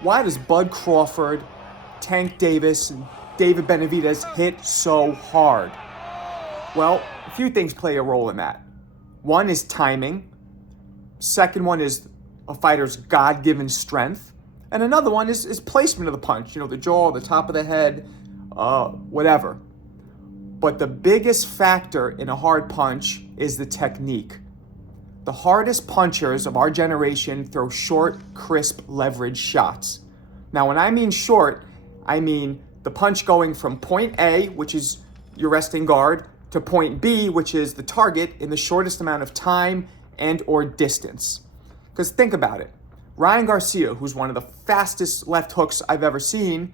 Why does Bud Crawford, Tank Davis, and David Benavidez hit so hard? Well, a few things play a role in that. One is timing. Second one is a fighter's God-given strength. And another one is placement of the punch. The jaw, the top of the head, whatever. But the biggest factor in a hard punch is the technique. The hardest punchers of our generation throw short, crisp, leverage shots. Now, when I mean short, I mean the punch going from point A, which is your resting guard, to point B, which is the target, in the shortest amount of time and or distance. Because think about it. Ryan Garcia, who's one of the fastest left hooks I've ever seen,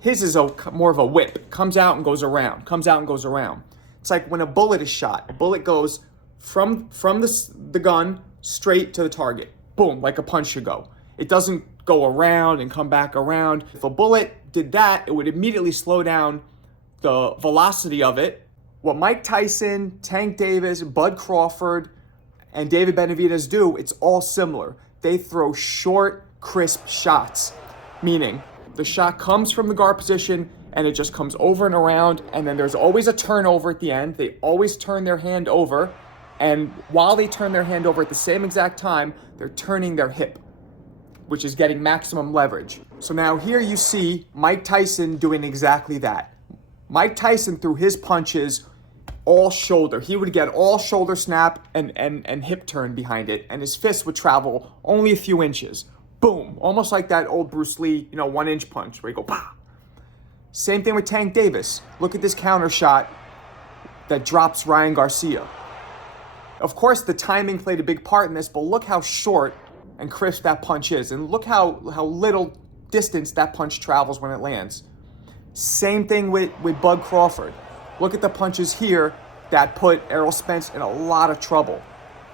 his is more of a whip. It comes out and goes around, comes out and goes around. It's like when a bullet is shot. A bullet goes from the gun straight to the target. Boom, like a punch should go. It doesn't go around and come back around. If a bullet did that, it would immediately slow down the velocity of it. What Mike Tyson, Tank Davis, Bud Crawford, and David Benavidez do, it's all similar. They throw short, crisp shots, meaning the shot comes from the guard position and it just comes over and around, and then there's always a turnover at the end. They always turn their hand over, and while they turn their hand over at the same exact time, they're turning their hip, which is getting maximum leverage. So now here you see Mike Tyson doing exactly that. Mike Tyson threw his punches all shoulder. He would get all shoulder snap and hip turn behind it, and his fist would travel only a few inches. Boom, almost like that old Bruce Lee, 1-inch punch where you go, bah. Same thing with Tank Davis. Look at this counter shot that drops Ryan Garcia. Of course, the timing played a big part in this, but look how short and crisp that punch is, and look how little distance that punch travels when it lands. Same thing with Bud Crawford. Look at the punches here that put Errol Spence in a lot of trouble.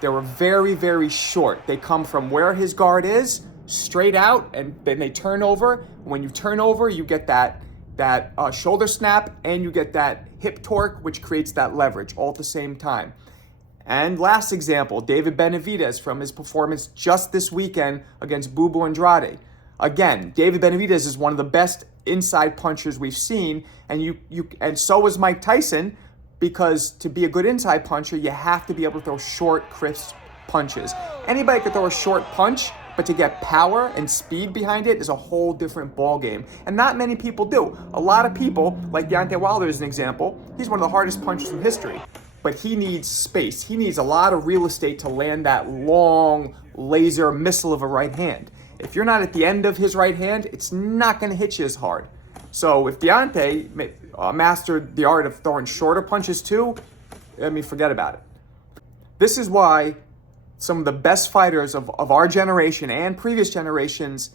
They were very, very short. They come from where his guard is, straight out, and then they turn over. When you turn over, you get that shoulder snap, and you get that hip torque, which creates that leverage all at the same time. And last example, David Benavidez from his performance just this weekend against Bubu Andrade. Again, David Benavidez is one of the best inside punchers we've seen, and so is Mike Tyson, because to be a good inside puncher, you have to be able to throw short, crisp punches. Anybody can throw a short punch, but to get power and speed behind it is a whole different ballgame. And not many people do. A lot of people, like Deontay Wilder is an example, he's one of the hardest punchers in history, but he needs space. He needs a lot of real estate to land that long laser missile of a right hand. If you're not at the end of his right hand, it's not going to hit you as hard. So if Deontay mastered the art of throwing shorter punches too, forget about it. This is why some of the best fighters of our generation and previous generations,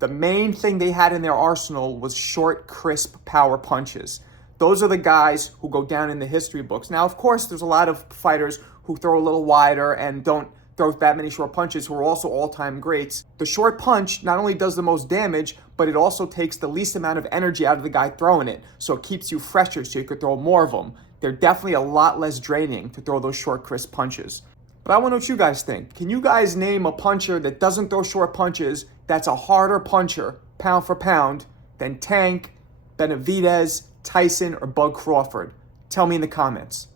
the main thing they had in their arsenal was short, crisp power punches. Those are the guys who go down in the history books. Now, of course, there's a lot of fighters who throw a little wider and don't throw that many short punches who are also all-time greats. The short punch not only does the most damage, but it also takes the least amount of energy out of the guy throwing it, so it keeps you fresher so you could throw more of them. They're definitely a lot less draining to throw those short, crisp punches. But I want to know what you guys think. Can you guys name a puncher that doesn't throw short punches that's a harder puncher, pound for pound, than Tank, Benavidez, Tyson, or Bud Crawford? Tell me in the comments.